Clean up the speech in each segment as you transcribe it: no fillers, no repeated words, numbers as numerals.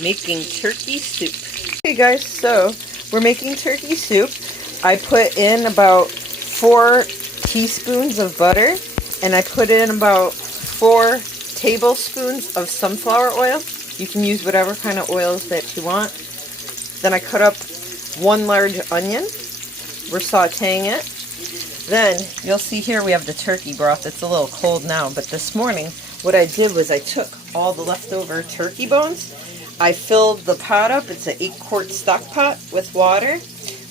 Making turkey soup. Okay guys, so we're making turkey soup. I put in about 4 teaspoons of butter, and I put in about 4 tablespoons of sunflower oil. You can use whatever kind of oils that you want. Then I cut up 1 large onion. We're sauteing it. Then you'll see here we have the turkey broth. It's a little cold now, but this morning what I did was I took all the leftover turkey bones. I filled the pot up. It's an 8-quart stock pot with water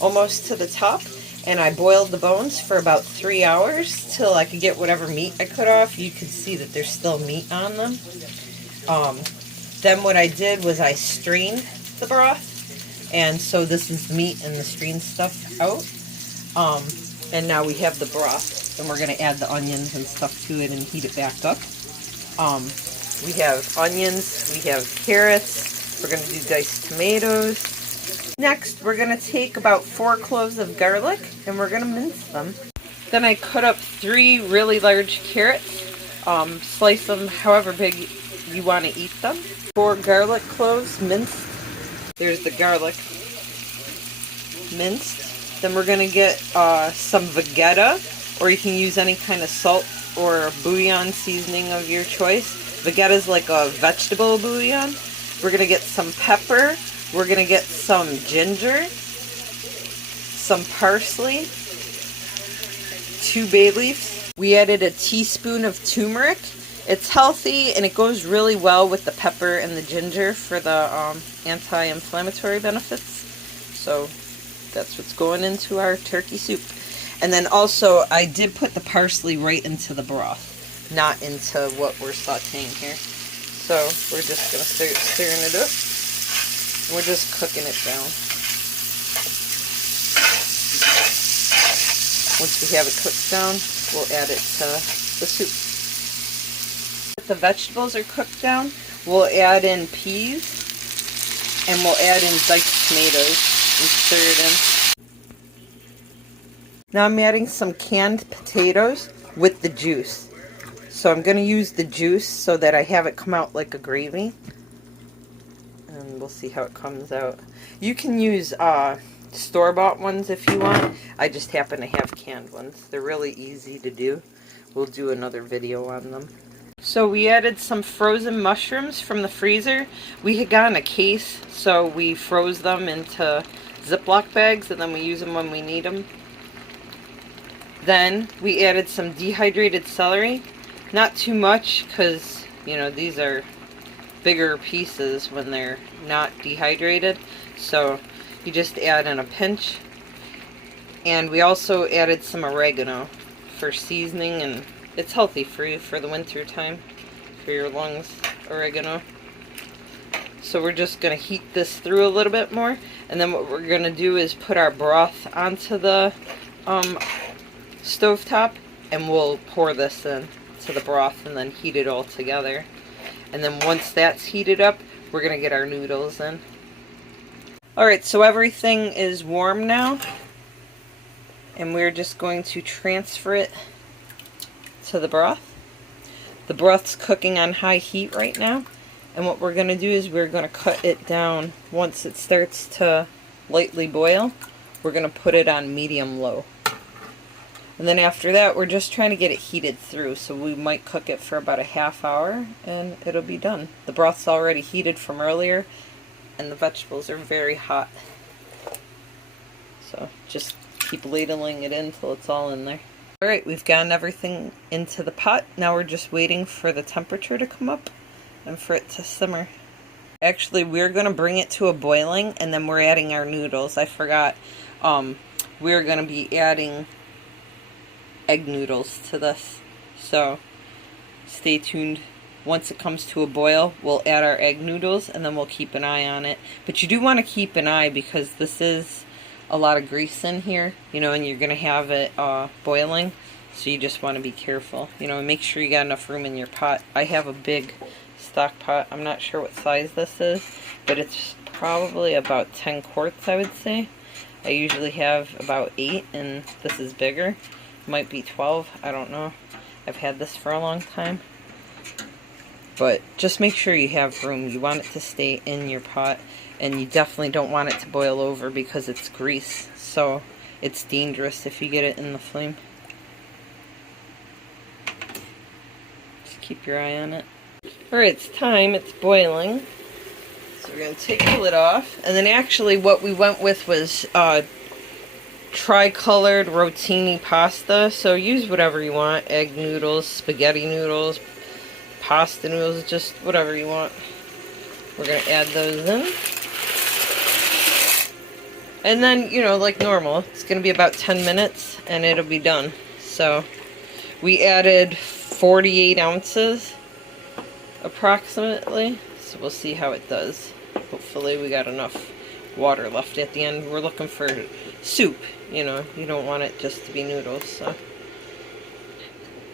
almost to the top, and I boiled the bones for about 3 hours till I could get whatever meat I cut off. You could see that there's still meat on them. Then what I did was I strained the broth, and so this is the meat and the strained stuff out. And now we have the broth, and we're going to add the onions and stuff to it and heat it back up. We have onions, we have carrots, we're going to do diced tomatoes. Next, we're going to take about 4 cloves of garlic, and we're going to mince them. Then I cut up 3 really large carrots, slice them however big you want to eat them. 4 garlic cloves minced. There's the garlic minced. Then we're going to get some Vegeta, or you can use any kind of salt or bouillon seasoning of your choice. Vegeta is like a vegetable bouillon. We're going to get some pepper. We're going to get some ginger, some parsley, 2 bay leaves. We added a teaspoon of turmeric. It's healthy and it goes really well with the pepper and the ginger for the anti-inflammatory benefits. So that's what's going into our turkey soup. And then also, I did put the parsley right into the broth, not into what we're sauteing here. So we're just going to start stirring it up. And we're just cooking it down. Once we have it cooked down, we'll add it to the soup. If the vegetables are cooked down, we'll add in peas, and we'll add in diced tomatoes and stir it in. Now I'm adding some canned potatoes with the juice. So I'm going to use the juice so that I have it come out like a gravy. And we'll see how it comes out. You can use store-bought ones if you want. I just happen to have canned ones. They're really easy to do. We'll do another video on them. So we added some frozen mushrooms from the freezer. We had gotten a case, so we froze them into Ziploc bags, and then we use them when we need them. Then we added some dehydrated celery. Not too much, because, you know, these are bigger pieces when they're not dehydrated. So you just add in a pinch. And we also added some oregano for seasoning, and it's healthy for you for the winter time, for your lungs, oregano. So we're just going to heat this through a little bit more, and then what we're going to do is put our broth onto the stovetop, and we'll pour this in to the broth and then heat it all together. And then once that's heated up, we're going to get our noodles in. Alright, so everything is warm now, and we're just going to transfer it to the broth. The broth's cooking on high heat right now, and what we're going to do is we're going to cut it down. Once it starts to lightly boil, we're going to put it on medium-low. And then after that, we're just trying to get it heated through, so we might cook it for about a half hour, and it'll be done. The broth's already heated from earlier, and the vegetables are very hot. So just keep ladling it in till it's all in there. Alright, we've gotten everything into the pot. Now we're just waiting for the temperature to come up and for it to simmer. Actually, we're going to bring it to a boiling, and then we're adding our noodles. I forgot. We're going to be adding egg noodles to this. So stay tuned. Once it comes to a boil, we'll add our egg noodles, and then we'll keep an eye on it. But you do want to keep an eye, because this is a lot of grease in here, you know, and you're going to have it boiling, so you just want to be careful, you know, and make sure you got enough room in your pot. I have a big stock pot. I'm not sure what size this is, but it's probably about 10 quarts, I would say. I usually have about 8, and this is bigger. Might be 12, I don't know. I've had this for a long time. But just make sure you have room. You want it to stay in your pot, and you definitely don't want it to boil over because it's grease. So it's dangerous if you get it in the flame. Just keep your eye on it. Alright, it's time. It's boiling. So we're going to take the lid off. And then actually what we went with was tricolored rotini pasta. So use whatever you want. Egg noodles, spaghetti noodles, pasta noodles, just whatever you want. We're going to add those in. And then, you know, like normal, it's going to be about 10 minutes and it'll be done. So we added 48 ounces approximately. So we'll see how it does. Hopefully we got enough water left at the end. We're looking for soup, you know. You don't want it just to be noodles, so.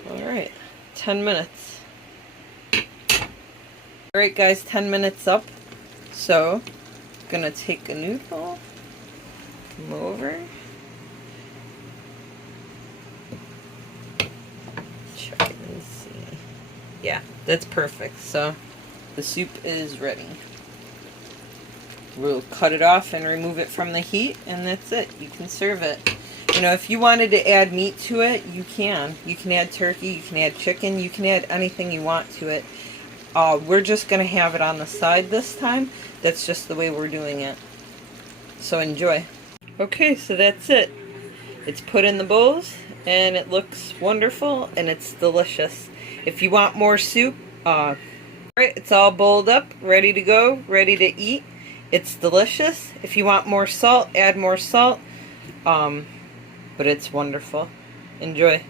Alright, 10 minutes. Alright guys, 10 minutes up. So, gonna take a noodle, come over, check it and see. Yeah, that's perfect. So, the soup is ready. We'll cut it off and remove it from the heat, and that's it. You can serve it. You know, if you wanted to add meat to it, you can. You can add turkey, you can add chicken, you can add anything you want to it. We're just going to have it on the side this time. That's just the way we're doing it. So enjoy. Okay, so that's it. It's put in the bowls, and it looks wonderful, and it's delicious. If you want more soup, alright, it's all bowled up, ready to go, ready to eat. It's delicious. If you want more salt, add more salt. But it's wonderful. Enjoy.